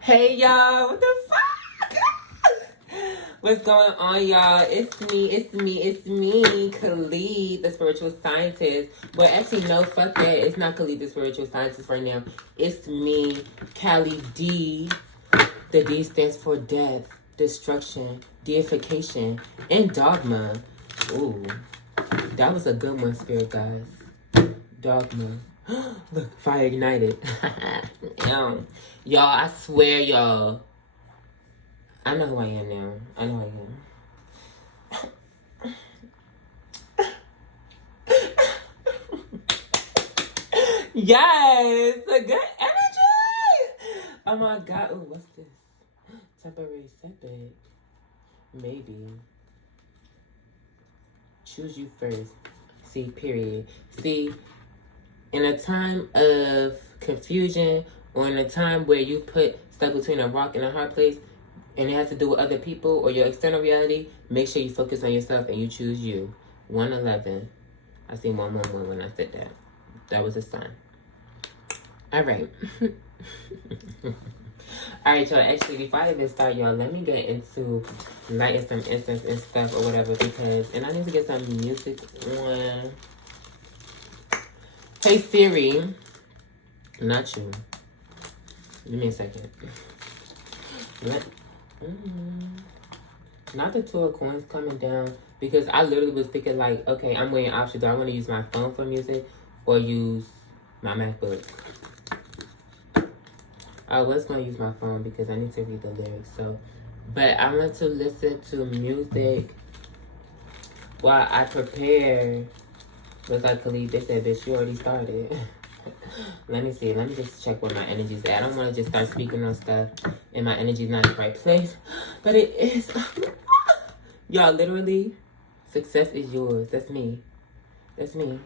Hey y'all, what the fuck? What's going on, y'all? It's me, Khalid, the spiritual scientist. Well, actually, no, fuck that. It's not Khalid, the spiritual scientist right now. It's me, Callie D. The D stands for death, destruction, deification, and dogma. Ooh, that was a good one, spirit guys. Dogma. Look, fire ignited. Y'all, I swear, y'all. I know who I am now. I know who I am. Yes, a good energy. Oh my god. Oh, what's this? Temporary setback. Maybe. Choose you first. See, period. See, in a time of confusion or in a time where you put stuck between a rock and a hard place and it has to do with other people or your external reality, make sure you focus on yourself and you choose you. 111. I seen 111 when I said that. That was a sign. All right. All right, y'all. Actually, before I even start, y'all, let me get into lighting some incense and stuff or whatever and I need to get some music on. Hey Siri, not you. Give me a second. Not the Two of Coins coming down because I literally was thinking like, okay, I'm weighing options. Do I want to use my phone for music or use my MacBook? I was going to use my phone because I need to read the lyrics. So, but I want to listen to music while I prepare. Looks like Khalid, they said, bitch, you already started. Let me see. Let me just check where my energy's at. I don't want to just start speaking on stuff and my energy's not in the right place. But it is. Y'all, literally, success is yours. That's me. That's me.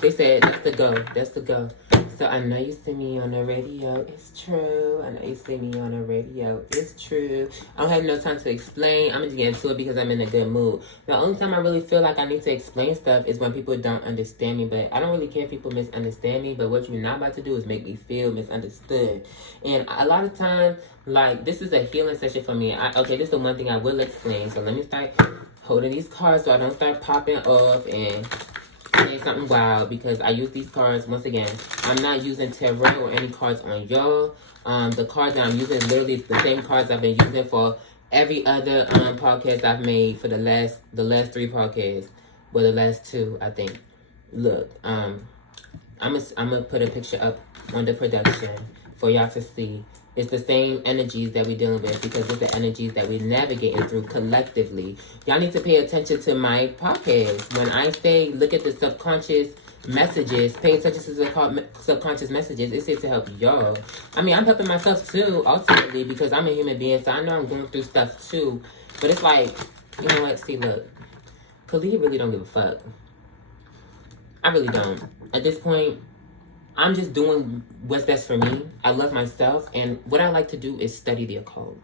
They said, that's the go. That's the go. So I know you see me on the radio. It's true. I know you see me on the radio. It's true. I don't have no time to explain. I'm just getting to it because I'm in a good mood. The only time I really feel like I need to explain stuff is when people don't understand me. But I don't really care if people misunderstand me. But what you're not about to do is make me feel misunderstood. And a lot of times, like, this is a healing session for me. Okay, this is the one thing I will explain. So let me start holding these cards so I don't start popping off and saying something wild because I use these cards. Once again, I'm not using tarot or any cards on y'all. The cards that I'm using is literally the same cards I've been using for every other podcast I've made for the last 3 podcasts. Well, the last 2, I think. Look, I'm gonna put a picture up on the production for y'all to see. It's the same energies that we're dealing with because it's the energies that we're navigating through collectively. Y'all need to pay attention to my podcast. When I say look at the subconscious messages, pay attention to the subconscious messages, it's here to help y'all. I mean, I'm helping myself too, ultimately, because I'm a human being, so I know I'm going through stuff too. But it's like, you know what? See, look, Khalid really don't give a fuck. I really don't. At this point, I'm just doing what's best for me. I love myself, and what I like to do is study the occult.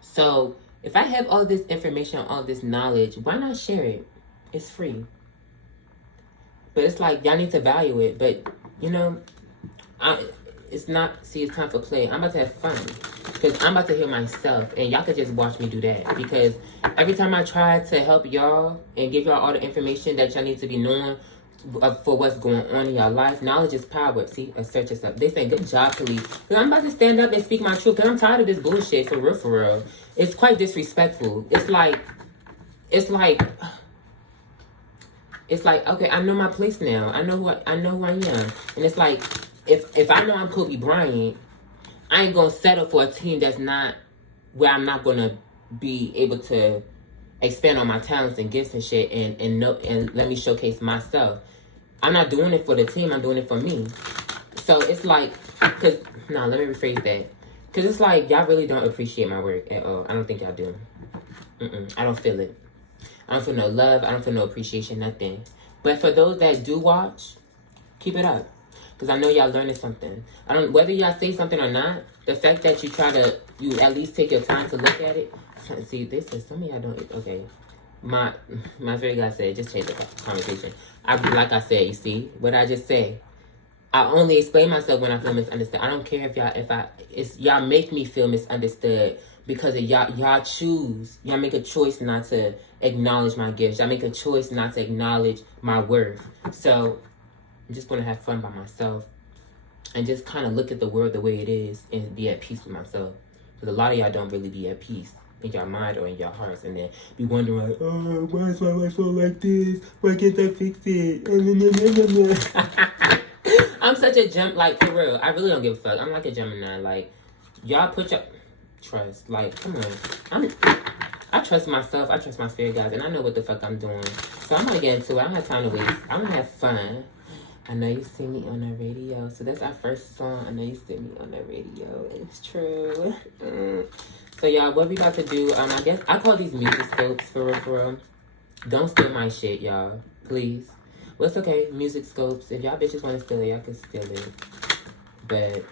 So, if I have all this information, all this knowledge, why not share it? It's free. But it's like, y'all need to value it. But, you know, it's time for play. I'm about to have fun. Because I'm about to heal myself, and y'all could just watch me do that. Because every time I try to help y'all and give y'all all the information that y'all need to be knowing for what's going on in your life, knowledge is power. See, assert yourself. They say, good job, Khalid. Because I'm about to stand up and speak my truth. Because I'm tired of this bullshit, for real, for real. It's quite disrespectful. It's like, okay, I know my place now. I know who I am. And it's like, if I know I'm Kobe Bryant, I ain't gonna settle for a team that's not where I'm not gonna be able to expand on my talents and gifts and shit and let me showcase myself. I'm not doing it for the team, I'm doing it for me. So it's like, let me rephrase that. Because it's like, y'all really don't appreciate my work at all. I don't think y'all do. I don't feel it. I don't feel no love, I don't feel no appreciation, nothing. But for those that do watch, keep it up. Because I know y'all learning something. Whether y'all say something or not, the fact that you at least take your time to look at it. See, they said some of y'all don't, okay. my very guy said, just change the conversation. Like I said, you see what I just said. I only explain myself when I feel misunderstood. I don't care if y'all make me feel misunderstood because of y'all choose. Y'all make a choice not to acknowledge my gifts. Y'all make a choice not to acknowledge my worth. So I'm just gonna have fun by myself and just kind of look at the world the way it is and be at peace with myself. Because a lot of y'all don't really be at peace in your mind or in your hearts, and then be wondering like, oh, why is my life so like this? Why can't I fix it? I'm such a like, for real. I really don't give a fuck. I'm like a Gemini. Like, y'all put your trust. Like, come on. I trust myself. I trust my spirit guides, and I know what the fuck I'm doing. So I'm gonna get into it. I don't have time to waste. I'm gonna have fun. I know you see me on the radio. So that's our first song. I know you see me on the radio. It's true. So y'all, what we about to do? I guess I call these music scopes for real, for real. Don't steal my shit, y'all. Please. Well, it's okay. Music scopes. If y'all bitches want to steal it, y'all can steal it. But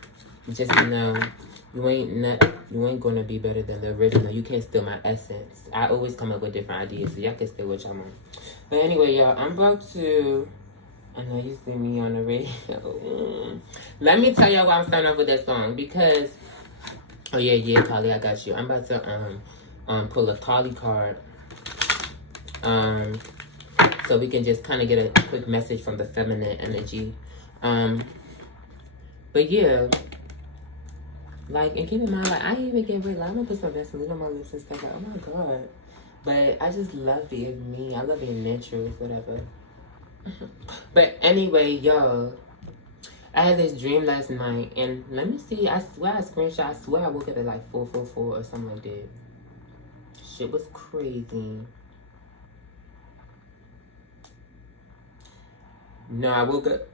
just know, you ain't gonna be better than the original. You can't steal my essence. I always come up with different ideas, so y'all can steal what y'all want. But anyway, y'all, I'm about to. I know you see me on the radio. Let me tell y'all why I'm starting off with that song because. Oh yeah, Kali, I got you. I'm about to pull a Kali card. So we can just kind of get a quick message from the feminine energy. But yeah, like, and keep in mind, like, I didn't even get rid. Like, I'm gonna put some Vaseline on my lips and stuff. Like, oh my god. But I just love being me. I love being natural, whatever. But anyway, y'all, I had this dream last night, and let me see. I swear I screenshot. I swear I woke up at like 4:44 or something like that. Shit was crazy. No, I woke up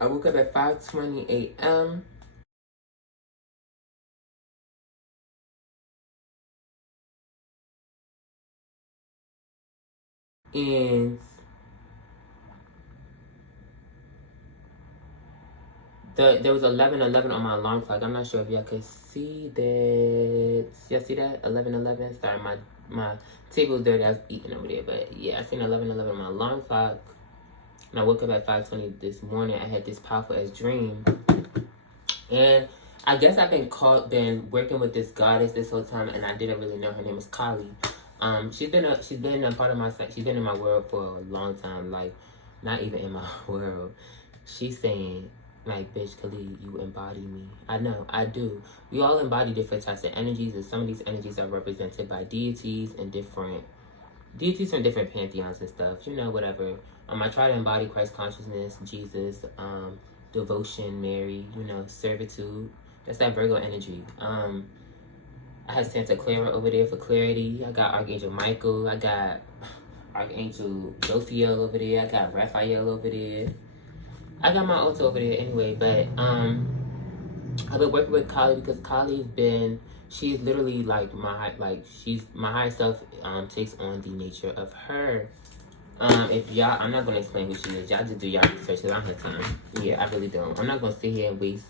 at 5:20 a.m. And there was 11:11 on my alarm clock. I'm not sure if y'all could see that. Y'all see that? 11:11. Sorry, my table was dirty. I was eating over there, but yeah, I seen 11:11 on my alarm clock. And I woke up at 5:20 this morning. I had this powerful ass dream, and I guess I've been working with this goddess this whole time, and I didn't really know her name is Kali. She's been a part of my. She's been in my world for a long time. Like, not even in my world. She's saying, like, bitch, Kali, you embody me. I know, I do. We all embody different types of energies, and some of these energies are represented by deities and deities from different pantheons and stuff. You know, whatever. I try to embody Christ consciousness, Jesus, devotion, Mary. You know, servitude. That's that Virgo energy. I have Santa Clara over there for clarity. I got Archangel Michael. I got Archangel Jophiel over there. I got Raphael over there. I got my altar over there anyway, but I've been working with Kali because she's literally like she's my higher self takes on the nature of her. If y'all, I'm not gonna explain who she is. Y'all just do y'all research because I don't have time. Yeah, I really don't. I'm not gonna sit here and waste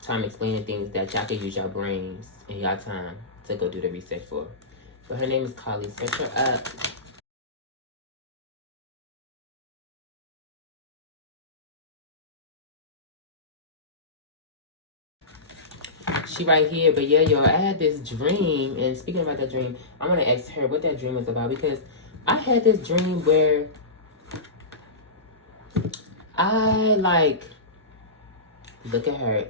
time explaining things that y'all can use your brains and y'all time to go do the research for. But her name is Kali. Search her up. She right here. But yeah, y'all, I had this dream, and speaking about that dream, I want to ask her what that dream was about because I had this dream where I like look at her.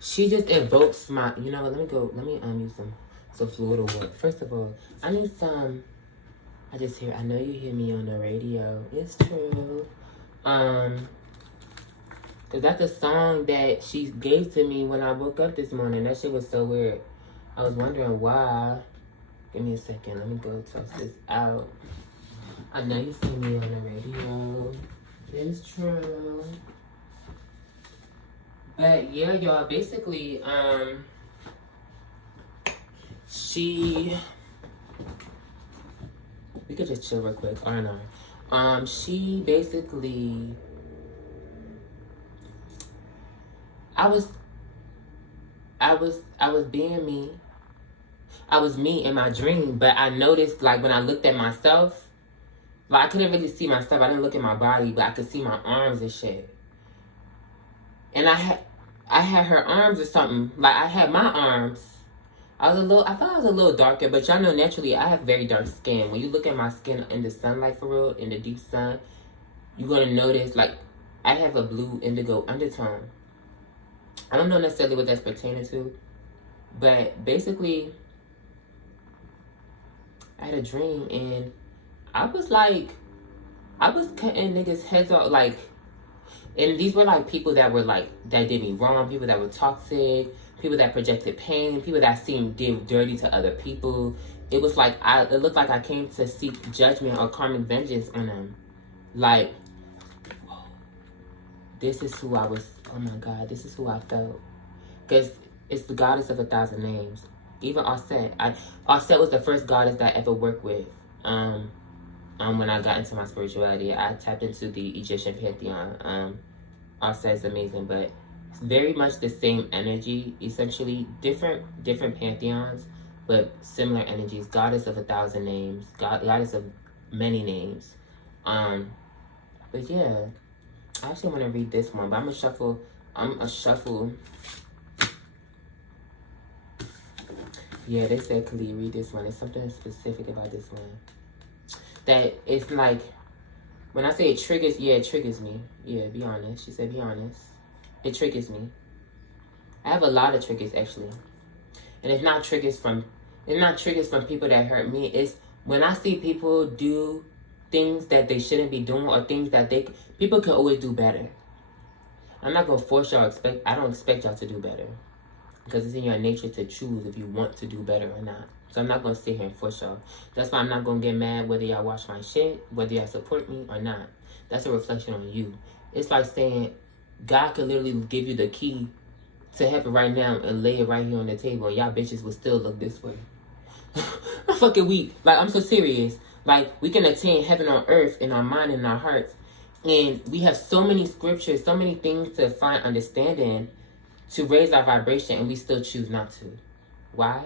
She just evokes my, you know what, let me use some fluid or water. First of all, I need some, I know you hear me on the radio. It's true. Cause that's a song that she gave to me when I woke up this morning. That shit was so weird. I was wondering why. Give me a second, let me go test this out. I know you see me on the radio. It's true. But yeah, y'all, basically, we could just chill real quick, R&R. She basically, I was being me. I was me in my dream, but I noticed, like, when I looked at myself, like, I couldn't really see myself. I didn't look at my body, but I could see my arms and shit. And I had her arms or something. Like, I had my arms. I thought I was a little darker, but y'all know naturally I have very dark skin. When you look at my skin in the sunlight for real, in the deep sun, you're gonna notice, like, I have a blue indigo undertone. I don't know necessarily what that's pertaining to, but basically, I had a dream and I was cutting niggas' heads off, like, and these were like people that were like, that did me wrong, people that were toxic, people that projected pain, people that seemed dirty to other people. It was like, it looked like I came to seek judgment or karmic vengeance on them. Like, this is who I was, oh my God, this is who I felt. Because it's the goddess of 1,000 names. Even Aset. Aset was the first goddess that I ever worked with. When I got into my spirituality, I tapped into the Egyptian pantheon. Aset is amazing, but it's very much the same energy, essentially. Different pantheons, but similar energies. Goddess of 1,000 names. Goddess of many names. But yeah, I actually want to read this one, but I'm a shuffle. Yeah, they said, Khalid, read this one. There's something specific about this one. That it's like, when I say it triggers, yeah, it triggers me. Yeah, be honest. She said, be honest. It triggers me. I have a lot of triggers, actually. And it's not triggers from people that hurt me. It's when I see people do things that they shouldn't be doing, or things that people can always do better. I'm not going to force y'all, I don't expect y'all to do better. Because it's in your nature to choose if you want to do better or not. So I'm not going to sit here and force y'all. That's why I'm not going to get mad whether y'all watch my shit, whether y'all support me or not. That's a reflection on you. It's like saying God could literally give you the key to heaven right now and lay it right here on the table, and y'all bitches would still look this way. I'm fucking weak. Like, I'm so serious. Like, we can attain heaven on earth in our mind and our hearts. And we have so many scriptures, so many things to find understanding to raise our vibration, and we still choose not to. Why?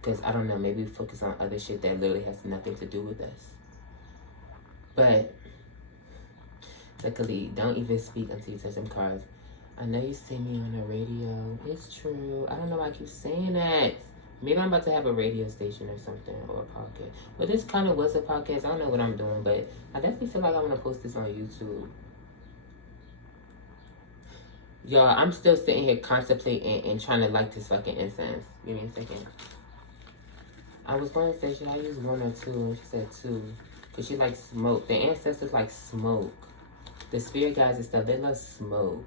Because, I don't know, maybe we focus on other shit that literally has nothing to do with us. But, luckily, don't even speak until you touch them cards. I know you see me on the radio. It's true. I don't know why I keep saying that. Maybe I'm about to have a radio station or something, or a podcast. But this kind of was a podcast. I don't know what I'm doing, but I definitely feel like I want to post this on YouTube. Y'all, I'm still sitting here contemplating and trying to light this fucking incense. Give me a second. I was going to say, should I use 1 or 2? And she said 2. Because she likes smoke. The ancestors like smoke. The spirit guides and stuff, they love smoke.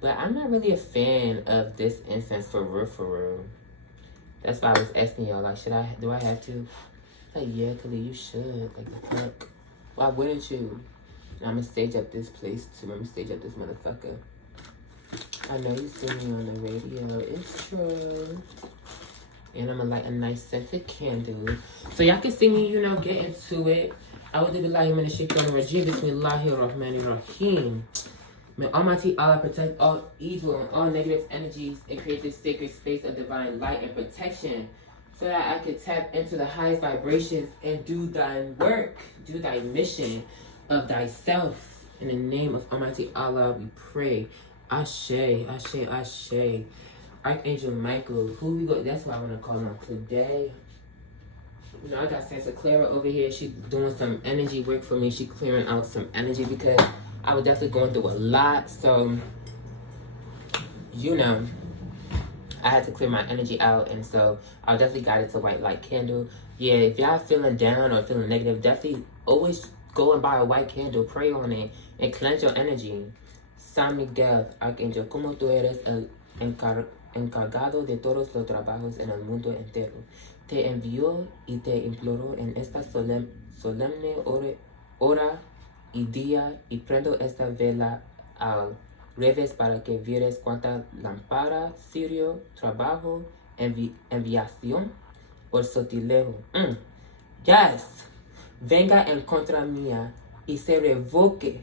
But I'm not really a fan of this incense for real. That's why I was asking y'all, like, do I have to? Like, yeah, Khalid, you should. Like, the fuck? Why wouldn't you? I'm gonna stage up this place too. I'm gonna stage up this motherfucker. I know you see me on the radio. It's true. And I'm gonna light a nice scented candle. So y'all can see me, get into it. A'udhu billahi minash shaitanir rajim. Bismillahir rahmanir rahim. May Almighty Allah protect all evil and all negative energies and create this sacred space of divine light and protection so that I could tap into the highest vibrations and do thy work, do thy mission of thyself. In the name of Almighty Allah, we pray. Ashe, Ashe, Ashe. Archangel Michael, who we go? That's what I want to call him today. I got Santa Clara over here. She's doing some energy work for me. She's clearing out some energy because I was definitely going through a lot. So, I had to clear my energy out. And so, I definitely got it to white light candle. Yeah, if y'all feeling down or feeling negative, definitely always go and buy a white candle. Pray on it and cleanse your energy. San Miguel, Archangel, como tú eres el encargado de todos los trabajos en el mundo entero. Te envió y te imploró en esta solemne hora y día, y prendo esta vela al revés para que vieres cuánta lámpara, cirio, trabajo, enviación o sortilejo. Yes. Venga en contra mía y se revoque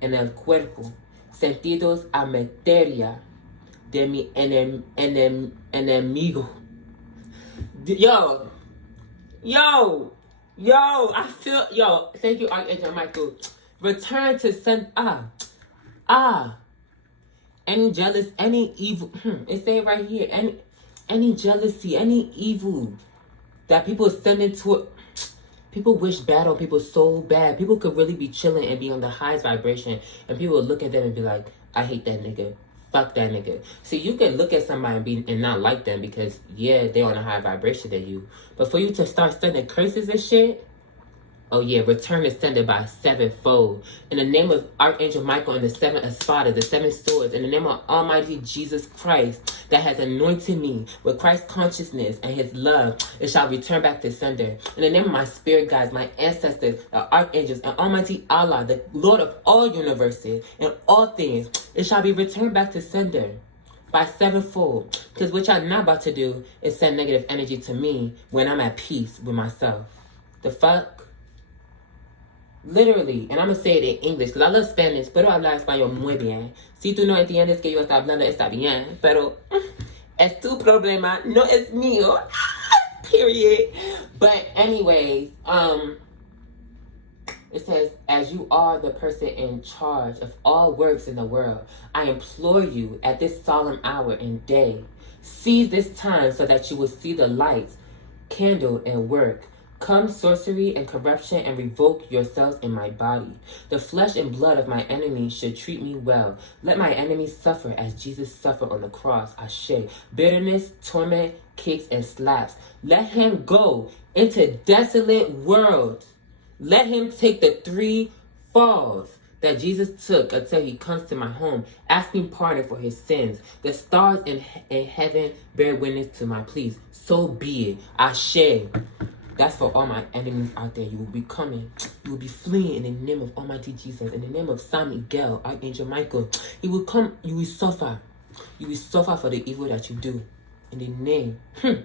en el cuerpo, sentidos a materia de mi enemigo. Yo, yo, yo, I feel, yo, thank you, Archangel Michael. Return to send, any jealous, any evil, it say right here, any jealousy, any evil that people send into it. People wish bad on people so bad. People could really be chilling and be on the highest vibration, and people will look at them and be like, I hate that nigga. Fuck that nigga. See, you can look at somebody and not like them because, yeah, they're on a high vibration than you. But for you to start sending curses and shit, oh yeah, return is sended by sevenfold. In the name of Archangel Michael and the seven Espada, the seven swords, in the name of Almighty Jesus Christ that has anointed me with Christ's consciousness and his love, it shall return back to sender. In the name of my spirit guides, my ancestors, the archangels, and Almighty Allah, the Lord of all universes and all things, it shall be returned back to sender by sevenfold. Because what y'all not about to do is send negative energy to me when I'm at peace with myself. The fuck? Literally, and I'm gonna say it in English because I love Spanish, pero hablar español muy bien. Si tú no entiendes que yo estoy hablando, está bien, pero es tu problema, no es mío. Period. But anyways, it says, as you are the person in charge of all works in the world, I implore you at this solemn hour and day, seize this time so that you will see the light, candle, and work. Come sorcery and corruption and revoke yourselves in my body. The flesh and blood of my enemies should treat me well. Let my enemies suffer as Jesus suffered on the cross. Ashe. Bitterness, torment, kicks, and slaps. Let him go into desolate world. Let him take the 3 falls that Jesus took until he comes to my home, asking pardon for his sins. The stars in heaven bear witness to my pleas. So be it. Ashe. That's for all my enemies out there. You will be coming. You will be fleeing in the name of Almighty Jesus. In the name of San Miguel, Archangel Michael. He will come. You will suffer. You will suffer for the evil that you do. In the name. Yes,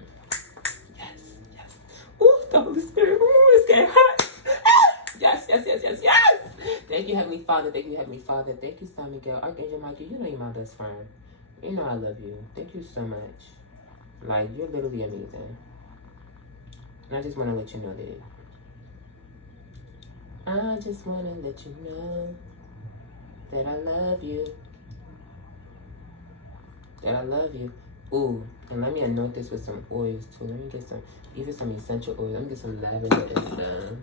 yes. Ooh, the Holy Spirit. Ooh, it's getting hot. Yes, yes, yes, yes, yes. Thank you, Heavenly Father. Thank you, Heavenly Father. Thank you, San Miguel. Archangel Michael, you know you're my best friend. You know I love you. Thank you so much. Like, you're literally amazing. And I just want to let you know that. I just want to let you know that I love you. That I love you. Ooh, and let me anoint this with some oils too. Let me get some, even some essential oil. Let me get some lavender and stuff.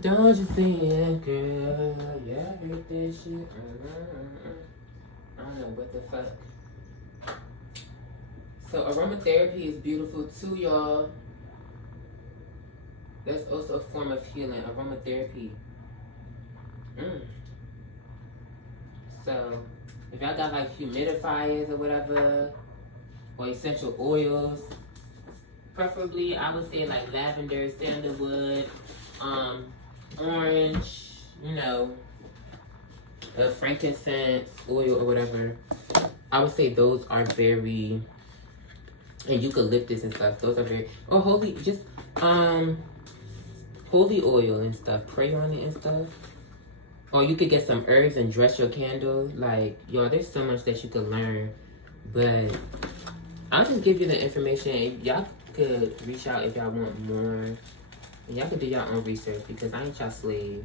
Don't you think, girl? Yeah, I hate that shit. I don't know what the fuck. So aromatherapy is beautiful too, y'all. That's also a form of healing, aromatherapy. So if y'all got like humidifiers or whatever, or essential oils, preferably I would say like lavender, sandalwood, orange, you know, frankincense oil or whatever. I would say those are very, and eucalyptus and stuff. Those are very, or holy, just holy oil and stuff. Pray on it and stuff. Or you could get some herbs and dress your candle. Like, y'all, there's so much that you could learn. But I'll just give you the information. Y'all could reach out if y'all want more. And y'all could do your own research because I ain't y'all slave.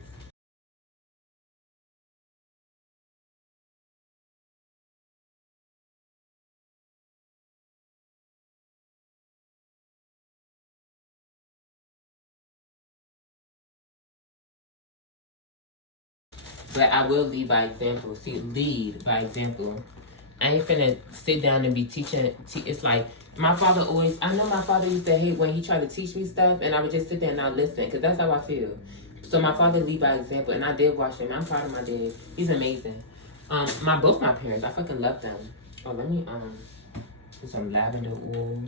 But I will lead by example. See, lead by example. I ain't finna sit down and be teaching. It's like, my father always, I know my father used to hate when he tried to teach me stuff and I would just sit there and not listen because that's how I feel. So my father lead by example and I did watch him. I'm proud of my dad. He's amazing. Both my parents, I fucking love them. Oh, let me, put some lavender oil.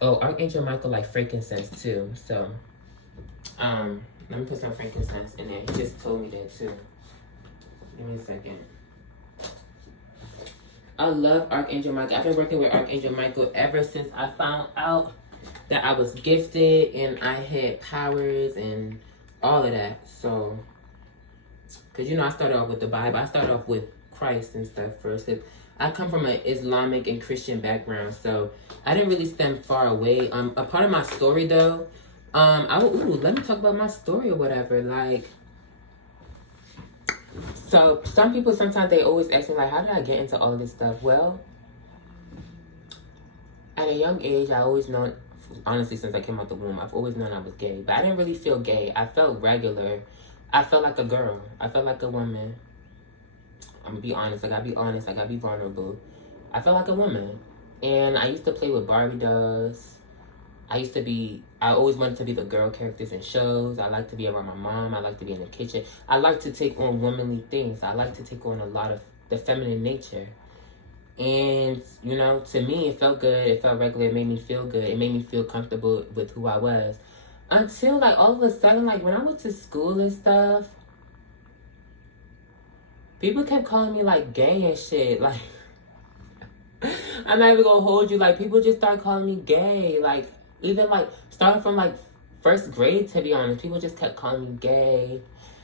Oh, Archangel Michael like frankincense too, so. Let me put some frankincense in there. He just told me that too. Give me a second. I love Archangel Michael. I've been working with Archangel Michael ever since I found out that I was gifted and I had powers and all of that. So, because you know, I started off with the Bible. I started off with Christ and stuff first. 'Cause I come from an Islamic and Christian background, so I didn't really stand far away. A part of my story though, let me talk about my story or whatever. Like, so some people sometimes they always ask me like, how did I get into all of this stuff? Well, at a young age, I always known, honestly, since I came out the womb, I've always known I was gay, but I didn't really feel gay. I felt regular. I felt like a girl. I felt like a woman. I'm gonna be honest. I gotta be honest. I gotta be vulnerable. I felt like a woman. And I used to play with Barbie dolls. I always wanted to be the girl characters in shows. I like to be around my mom. I like to be in the kitchen. I like to take on womanly things. I like to take on a lot of the feminine nature. And, you know, to me, it felt good. It felt regular. It made me feel good. It made me feel comfortable with who I was. Until, like, all of a sudden, like, when I went to school and stuff, people kept calling me, like, gay and shit. Like, I'm not even gonna hold you. Like, people just started calling me gay. Like, even, like, starting from, like, first grade, to be honest. People just kept calling me gay.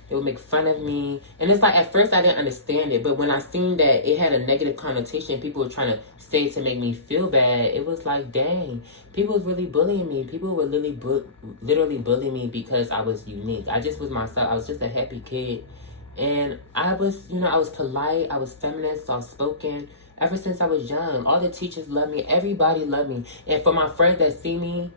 They would make fun of me. And it's like, at first I didn't understand it. But when I seen that it had a negative connotation, people were trying to say to make me feel bad, it was like, dang. People was really bullying me. People were literally bullying me because I was unique. I just was myself. I was just a happy kid. And I was, you know, I was polite. I was feminine, soft-spoken. Ever since I was young, all the teachers loved me. Everybody loved me. And for my friends that see me,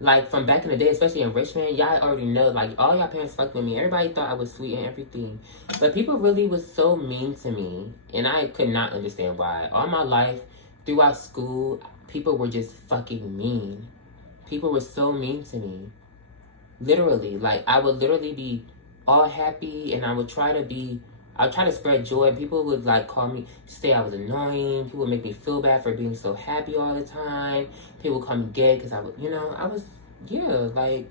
like, from back in the day, especially in Richmond, y'all already know, like, all y'all parents fucked with me. Everybody thought I was sweet and everything. But people really was so mean to me. And I could not understand why. All my life, throughout school, people were just fucking mean. People were so mean to me. Literally. Like, I would literally be all happy, and I would try to spread joy, and people would, like, call me, say I was annoying. People would make me feel bad for being so happy all the time. People would call me gay because I was, you know, like,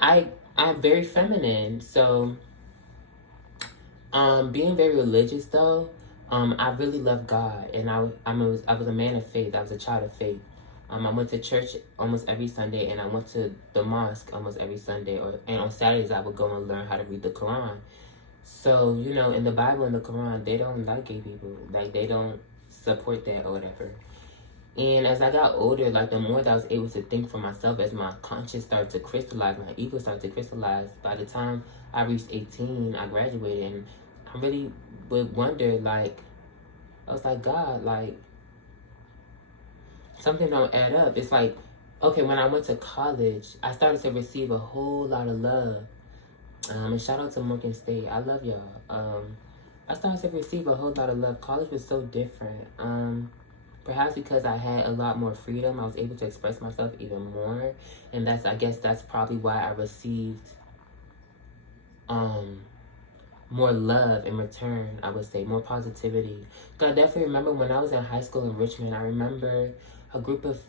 I'm very feminine. So, being very religious, though, I really love God, and I was a man of faith. I was a child of faith. I went to church almost every Sunday, and I went to the mosque almost every Sunday. And on Saturdays, I would go and learn how to read the Quran. So, you know, in the Bible and the Quran, they don't like gay people. Like, they don't support that or whatever. And as I got older, like, the more that I was able to think for myself, as my conscience started to crystallize, my ego started to crystallize, by the time I reached 18, I graduated. And I really would wonder, like, I was like, God, like, something don't add up. It's like, okay, when I went to college, I started to receive a whole lot of love. And shout out to Morgan State. I love y'all. I started to receive a whole lot of love. College was so different. Perhaps because I had a lot more freedom, I was able to express myself even more. And I guess that's probably why I received more love in return, I would say, more positivity. Because I definitely remember when I was in high school in Richmond, I remember a group of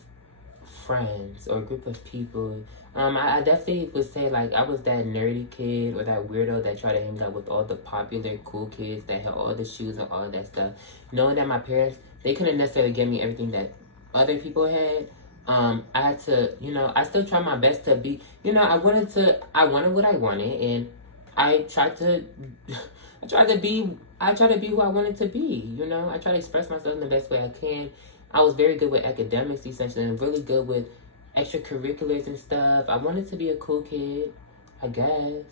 friends or a group of people. I definitely would say, like, I was that nerdy kid or that weirdo that tried to hang out with all the popular cool kids that had all the shoes and all that stuff. Knowing that my parents, they couldn't necessarily give me everything that other people had. I had to, you know, I still tried my best to be, you know, I wanted what I wanted, and I tried to be who I wanted to be, you know. I try to express myself in the best way I can. I was very good with academics, essentially, and really good with extracurriculars and stuff. I wanted to be a cool kid, I guess.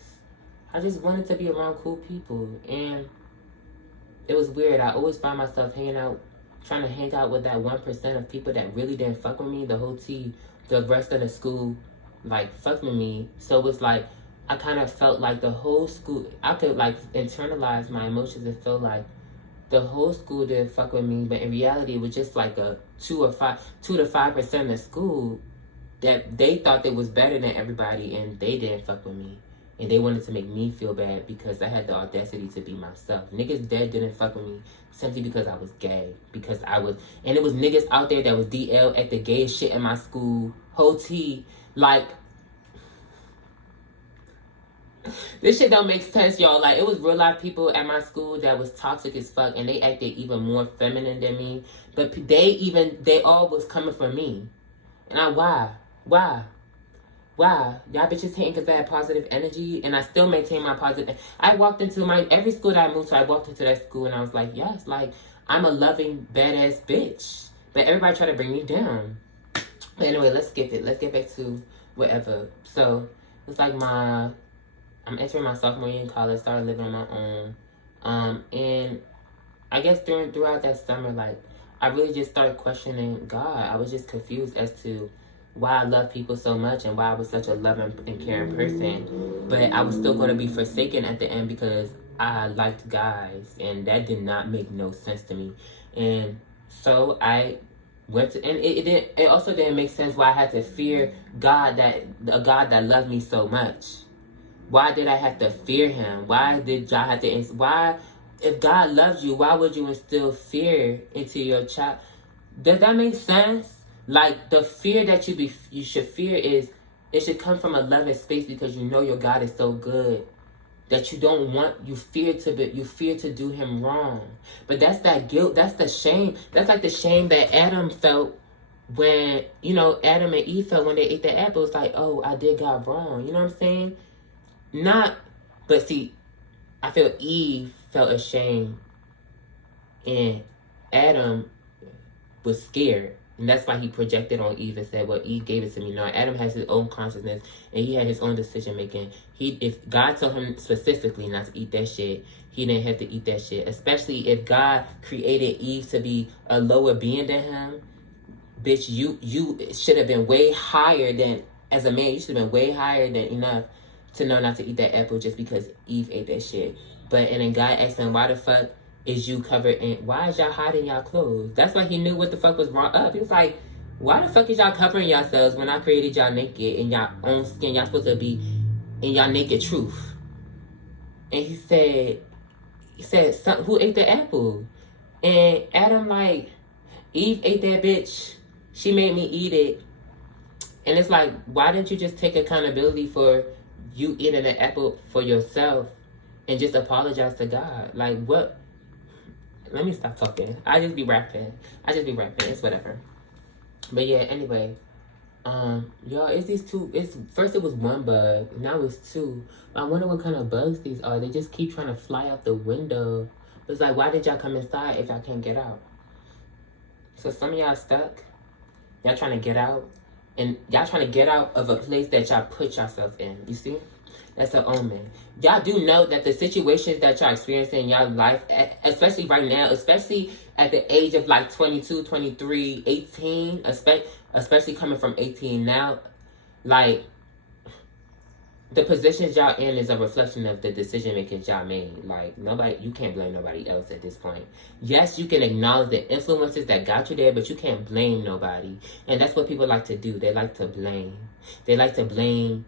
I just wanted to be around cool people, and it was weird. I always find myself trying to hang out with that 1% of people that really didn't fuck with me. The rest of the school, like, fucked with me. So it was like, I kind of felt like the whole school, I could, like, internalize my emotions and feel like the whole school didn't fuck with me, but in reality, it was just like a 2 to 5% of school that they thought they was better than everybody, and they didn't fuck with me. And they wanted to make me feel bad because I had the audacity to be myself. Niggas dead didn't fuck with me simply because I was gay. And it was niggas out there that was DL at the gayest shit in my school. Whole T, like, this shit don't make sense, y'all. Like, it was real life people at my school that was toxic as fuck, and they acted even more feminine than me. But they all was coming for me. And why? wow, y'all bitches hating because I had positive energy, and I still maintain my positive. I walked into every school that I moved to, I walked into that school, and I was like, yes, like, I'm a loving, badass bitch. But everybody tried to bring me down. But anyway, let's skip it. Let's get back to whatever. So, it's like I'm entering my sophomore year in college, started living on my own. And I guess throughout that summer, like, I really just started questioning God. I was just confused as to why I love people so much and why I was such a loving and caring person. But I was still going to be forsaken at the end because I liked guys, and that did not make no sense to me. And so I went to, and it also didn't make sense why I had to fear God, a God that loved me so much. Why did I have to fear him? Why did y'all have to, why, if God loves you, why would you instill fear into your child? Does that make sense? Like, the fear that you should fear is, it should come from a loving space because you know your God is so good that you fear to do him wrong. But that's that guilt, that's the shame. That's like the shame that Adam felt when, Adam and Eve felt when they ate the apple. It's like, oh, I did God wrong. You know what I'm saying? But see, I feel Eve felt ashamed and Adam was scared. And that's why he projected on Eve and said, well, Eve gave it to me. No, Adam has his own consciousness and he had his own decision making. If God told him specifically not to eat that shit, he didn't have to eat that shit. Especially if God created Eve to be a lower being than him. Bitch, you should have been way higher than, as a man, you should have been way higher than enough to know not to eat that apple just because Eve ate that shit. And then God asked him, why the fuck is you covered in, why is y'all hiding y'all clothes? That's why he knew what the fuck was wrong up. He was like, why the fuck is y'all covering yourselves when I created y'all naked in y'all own skin? Y'all supposed to be in y'all naked truth. And he said, who ate the apple? And Adam like, Eve ate that bitch. She made me eat it. And it's like, why didn't you just take accountability for you eating an apple for yourself and just apologize to God? Like, what? Let me stop talking. I just be rapping. It's whatever. But yeah, anyway. Y'all, it's these two. First it was one bug. Now it's two. I wonder what kind of bugs these are. They just keep trying to fly out the window. It's like, why did y'all come inside if y'all can't get out? So some of y'all stuck. Y'all trying to get out. And y'all trying to get out of a place that y'all put yourself in. You see? That's an omen. Y'all do know that the situations that y'all experiencing in y'all life, especially right now, especially at the age of like 22, 23, 18, especially coming from 18 now, like, the positions y'all in is a reflection of the decision making y'all made. Like, you can't blame nobody else at this point. Yes, you can acknowledge the influences that got you there, but you can't blame nobody. And that's what people like to do. They like to blame. They like to blame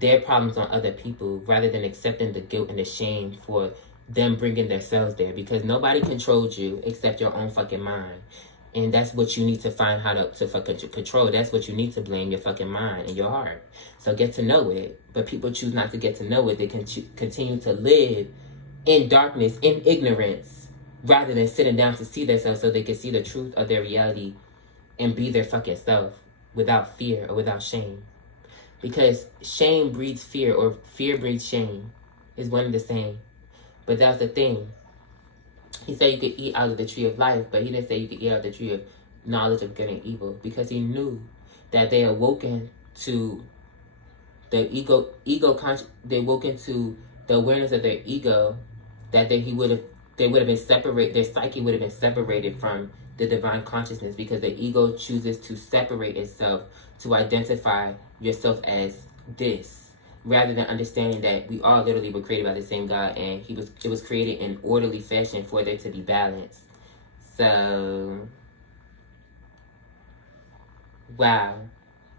their problems on other people rather than accepting the guilt and the shame for them bringing themselves there, because nobody controls you except your own fucking mind. And that's what you need to find how to fucking control. That's what you need to blame, your fucking mind and your heart. So get to know it. But people choose not to get to know it. They can continue to live in darkness, in ignorance, rather than sitting down to see themselves so they can see the truth of their reality and be their fucking self without fear or without shame. Because shame breeds fear, or fear breeds shame. It's one and the same. But that's the thing. He said you could eat out of the tree of life, but he didn't say you could eat out of the tree of knowledge of good and evil, because he knew that they awoken to the they awoken to the awareness of their ego, that they would have been separated, their psyche would have been separated from the divine consciousness, because the ego chooses to separate itself to identify yourself as this, rather than understanding that we all literally were created by the same God, and it was created in orderly fashion for there to be balance. So, wow.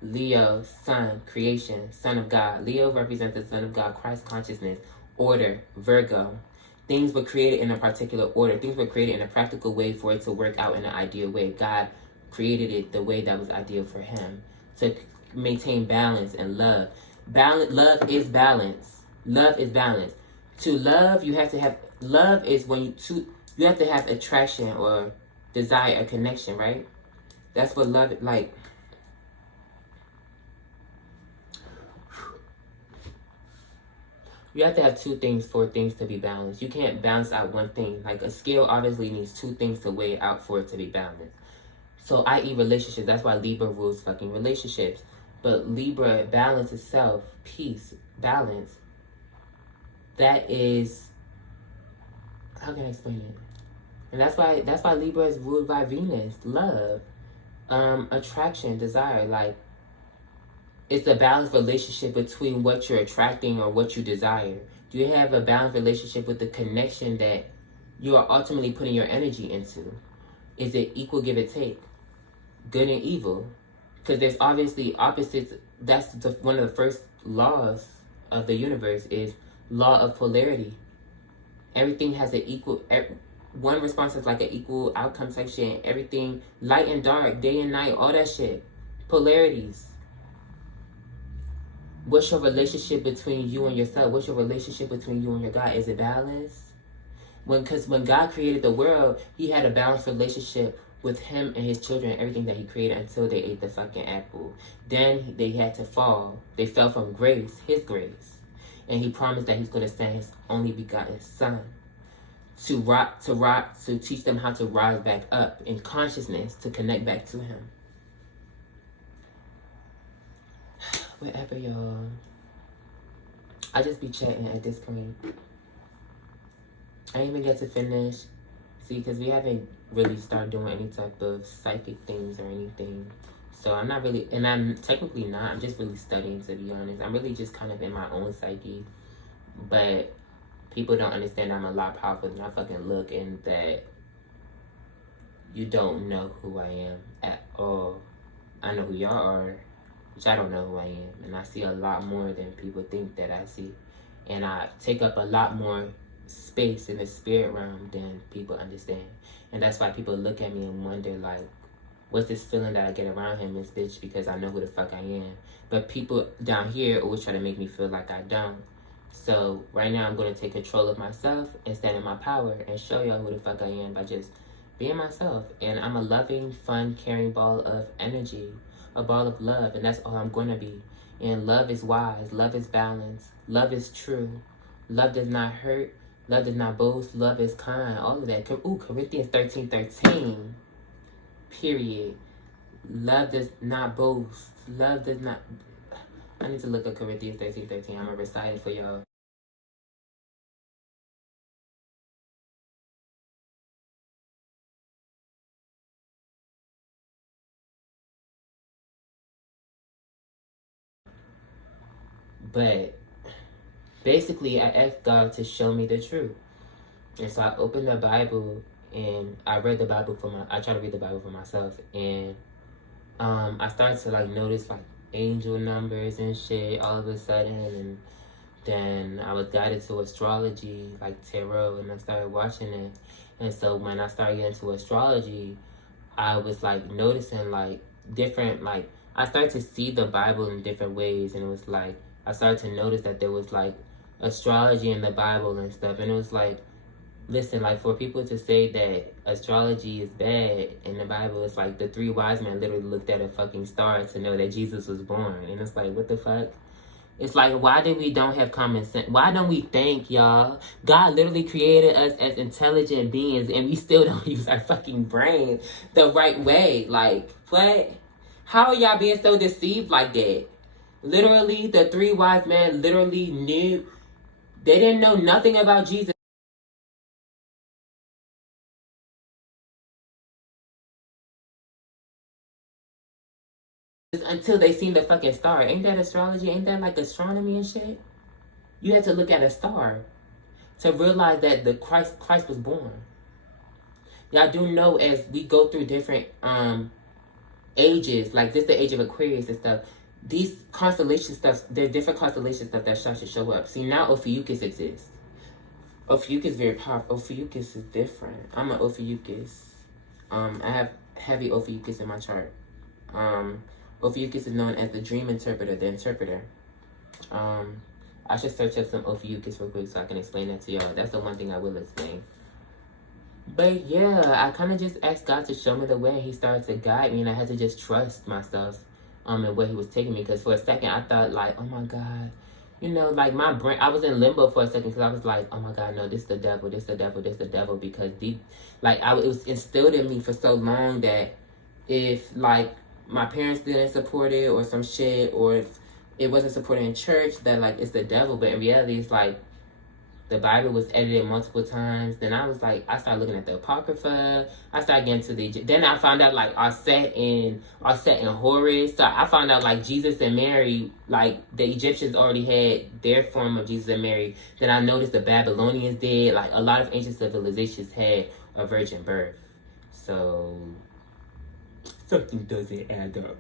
Leo, sun, creation, son of God. Leo represents the son of God, Christ consciousness, order, Virgo. Things were created in a particular order. Things were created in a practical way for it to work out in an ideal way. God created it the way that was ideal for him, to maintain balance and love. Love is balance. Love is balance. To love, you have to have, love is when you have to have attraction or desire, a connection, right? That's what love, like, You have to have two things for things to be balanced. You can't balance out one thing. Like a scale obviously needs two things to weigh out for it to be balanced. So, i.e. relationships. That's why Libra rules fucking relationships. But Libra, balance itself, peace, balance, that is, how can I explain it? And that's why Libra is ruled by Venus, love, attraction, desire. Like, it's a balanced relationship between what you're attracting or what you desire. Do you have a balanced relationship with the connection that you are ultimately putting your energy into? Is it equal give and take? Good and evil? Because there's obviously opposites. That's one of the first laws of the universe is law of polarity. Everything has an equal, one response is like an equal outcome section. Everything, light and dark, day and night, all that shit. Polarities. What's your relationship between you and yourself? What's your relationship between you and your God? Is it balanced? Because when God created the world, he had a balanced relationship with him and his children, everything that he created until they ate the fucking apple. Then they had to fall. They fell from grace, his grace. And he promised that he's going to send his only begotten son to teach them how to rise back up in consciousness, to connect back to him. Whatever, y'all. I just be chatting at this point. I didn't even get to finish. See, because we haven't really started doing any type of psychic things or anything. So I'm not really, and I'm technically not. I'm just really studying, to be honest. I'm really just kind of in my own psyche. But people don't understand I'm a lot powerful than I fucking look, and that you don't know who I am at all. I know who y'all are, which I don't know who I am. And I see a lot more than people think that I see. And I take up a lot more space in the spirit realm than people understand. And that's why people look at me and wonder, like, what's this feeling that I get around him, this bitch, because I know who the fuck I am. But people down here always try to make me feel like I don't. So right now I'm going to take control of myself and stand in my power and show y'all who the fuck I am by just being myself. And I'm a loving, fun, caring ball of energy, a ball of love, and that's all I'm going to be. And love is wise, love is balanced, love is true, love does not hurt, love does not boast, love is kind, all of that. Ooh, Corinthians 13:13. Period. Love does not boast. Love does not... I need to look at Corinthians 13:13. I'm going to recite it for y'all. But basically, I asked God to show me the truth. And so I opened the Bible and I read the Bible I try to read the Bible for myself. And I started to like notice like angel numbers and shit all of a sudden. And then I was guided to astrology, like tarot, and I started watching it. And so when I started getting into astrology, I was like noticing like different, like I started to see the Bible in different ways. And it was like, I started to notice that there was like astrology in the Bible and stuff. And it was like, listen, like for people to say that astrology is bad in the Bible, it's like the three wise men literally looked at a fucking star to know that Jesus was born. And it's like, what the fuck? It's like, why do we don't have common sense? Why don't we think, y'all? God literally created us as intelligent beings and we still don't use our fucking brain the right way. Like, what? How are y'all being so deceived like that? Literally, the three wise men literally knew. They didn't know nothing about Jesus until they seen the fucking star. Ain't that astrology? Ain't that like astronomy and shit? You had to look at a star to realize that the Christ was born. Y'all do know as we go through different ages, like this the age of Aquarius and stuff, these constellation stuff, there's different constellation stuff that starts to show up. See, now Ophiuchus exists. Ophiuchus is very powerful. Ophiuchus is different. I'm an Ophiuchus. I have heavy Ophiuchus in my chart. Ophiuchus is known as the dream interpreter, the interpreter. I should search up some Ophiuchus real quick so I can explain that to y'all. That's the one thing I will explain. But yeah, I kind of just asked God to show me the way. He started to guide me, and I had to just trust myself and where he was taking me. Because for a second, I thought like, oh my God, you know, like my brain, I was in limbo for a second because I was like, oh my God, no, this the devil, this the devil, this the devil. Because it was instilled in me for so long that if like my parents didn't support it or some shit, or if it wasn't supported in church, that like it's the devil. But in reality, it's like the Bible was edited multiple times. Then I was like, I started looking at the Apocrypha. I started getting to the. Then I found out like are set in Horus. So I found out like Jesus and Mary, like the Egyptians already had their form of Jesus and Mary. Then I noticed the Babylonians did. Like a lot of ancient civilizations had a virgin birth. So something doesn't add up.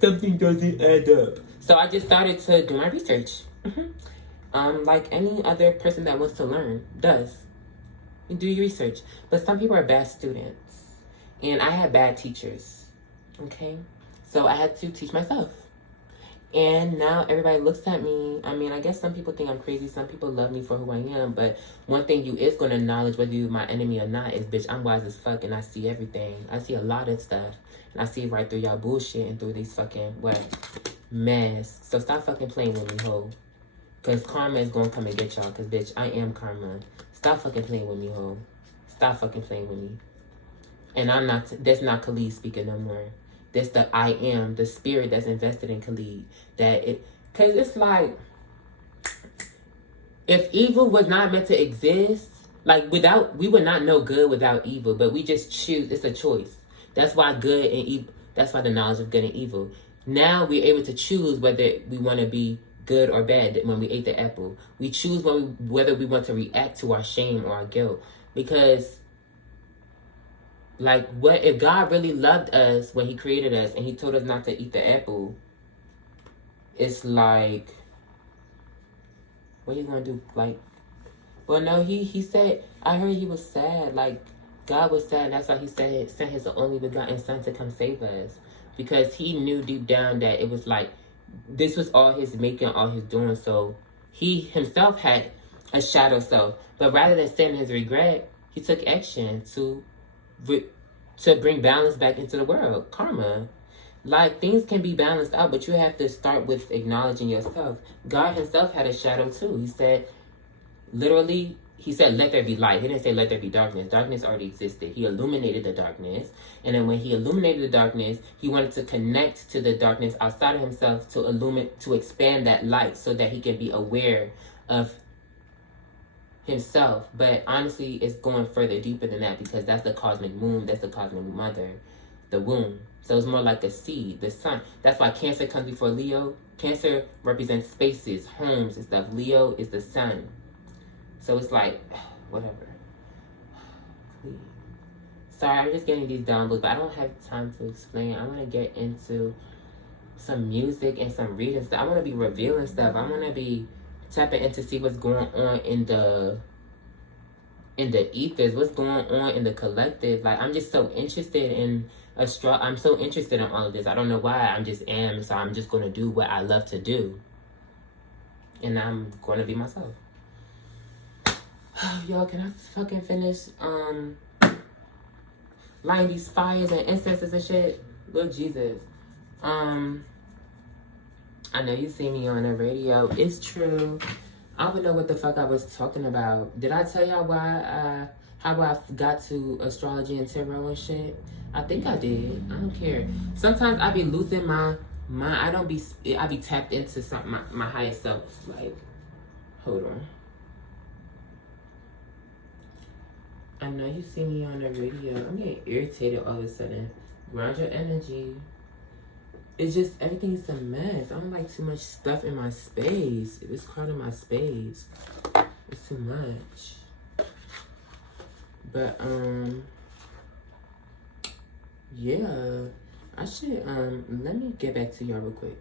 Something doesn't add up. So I just started to do my research. Like any other person that wants to learn does. You do your research. But some people are bad students. And I had bad teachers. Okay? So I had to teach myself. And now everybody looks at me. I mean, I guess some people think I'm crazy. Some people love me for who I am. But one thing you is going to acknowledge, whether you're my enemy or not, is, bitch, I'm wise as fuck and I see everything. I see a lot of stuff. And I see right through y'all bullshit and through these fucking, masks. So stop fucking playing with me, ho. Because karma is going to come and get y'all. Because, bitch, I am karma. Stop fucking playing with me, ho. Stop fucking playing with me. And I'm not, that's not Khalid speaking no more. That's the I am, the spirit that's invested in Khalid. Because it's like, if evil was not meant to exist, like we would not know good without evil. But we just choose, it's a choice. That's why good and evil, that's why the knowledge of good and evil. Now we're able to choose whether we want to be good or bad when we ate the apple. We choose whether we want to react to our shame or our guilt. Because, like, what if God really loved us when he created us and he told us not to eat the apple? It's like, what are you going to do? Like, well, no, he said, I heard he was sad. Like, God was sad. That's why he said, sent his only begotten son to come save us. Because he knew deep down that it was like, this was all his making, all his doing. So he himself had a shadow self. But rather than sitting in his regret, he took action to bring balance back into the world. Karma. Like, things can be balanced out, but you have to start with acknowledging yourself. God himself had a shadow too. He said, literally, he said, let there be light. He didn't say, let there be darkness. Darkness already existed. He illuminated the darkness. And then when he illuminated the darkness, he wanted to connect to the darkness outside of himself to expand that light so that he can be aware of himself. But honestly, it's going further deeper than that, because that's the cosmic moon. That's the cosmic mother, the womb. So it's more like a seed, the sun. That's why Cancer comes before Leo. Cancer represents spaces, homes and stuff. Leo is the sun. So it's like, whatever. Please. Sorry, I'm just getting these downloads, but I don't have time to explain. I want to get into some music and some reading stuff. I want to be revealing stuff. I want to be tapping in to see what's going on in the ethers, what's going on in the collective. Like, I'm just so interested in I'm so interested in all of this. I don't know why. I just am. So I'm just going to do what I love to do. And I'm going to be myself. Yo, can I fucking finish lighting these fires and incenses and shit? Lord Jesus. I know you see me on the radio. It's true. I don't know what the fuck I was talking about. Did I tell y'all how I got to astrology and tarot and shit? I think I did. I don't care. Sometimes I be losing my mind. I be tapped into something, my higher self. Like, hold on. I know you see me on the radio. I'm getting irritated all of a sudden. Ground your energy. It's just, everything's a mess. I don't like too much stuff in my space. It's crowding my space. It's too much. But, yeah. I should, let me get back to y'all real quick.